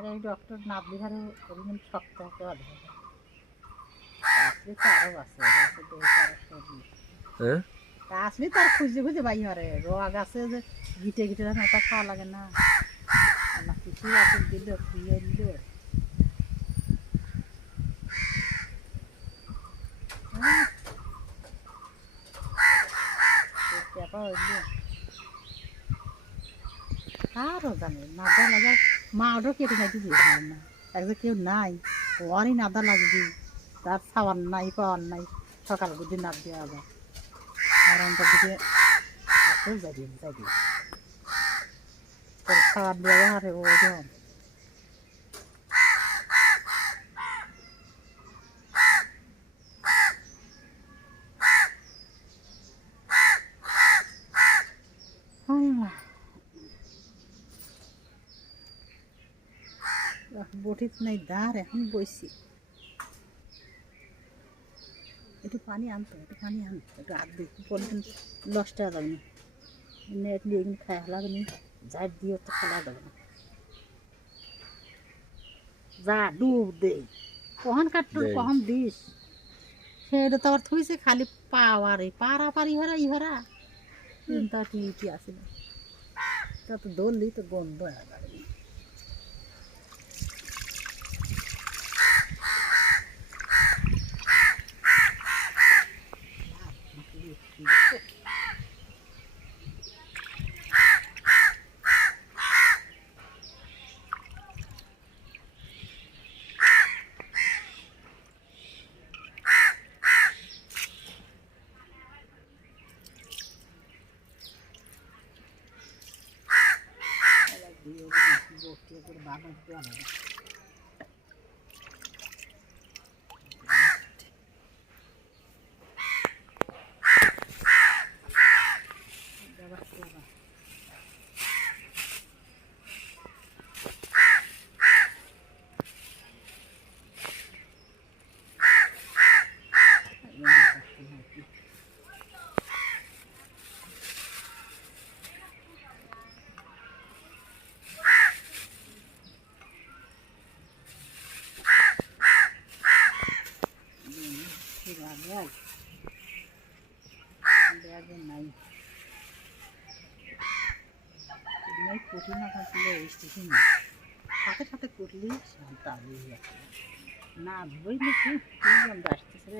আর এই ডক্টর নাবলিহারে ওরকম শক্ত হতে হবে আসলে তো আরও আছে হ্যাঁ আসলে তার খুঁজে খুঁজে বাই হরে রোগ আছে যে গিটে গিটে মাথা খাওয়া লাগে না। আমার কিছু আছে দিল খুঁজে দিল। কারও জানে নাদা লাগার মা ওটা কেটে নাই দিবি না। একজন কেউ নাই ওরই নাদা লাগবে তার খাওয়ার নাই পাওয়ার নাই সকাল বুদ্ধি নাদ দেওয়া যায় আর অন্তর দিকে যাবি যাই তোর খাওয়ার দেওয়া হারে ও বটিত নাই দাঁড় এখন বইছি। একটু পানি আনতো একটু পানি আনতো একটু হাত দিই পলিথিন হয়ে যাবে না। নেট এগুলো খাই লাগবে না ঝাড় দিয়ে তো খেলা যাবে না। যা ডুব দে কখন কাটতো কখন দিস? সেটা তো আবার থইছে খালি পাওয়ারে পারা পারি হরা ইহরা চিন্তা টিউটি আসিল তা তো ধরলি তো গন্ধ হয়ে बात না সাথে সাথে কুটলি শান্তা হয়ে না বুঝলি নাকি আসতেছে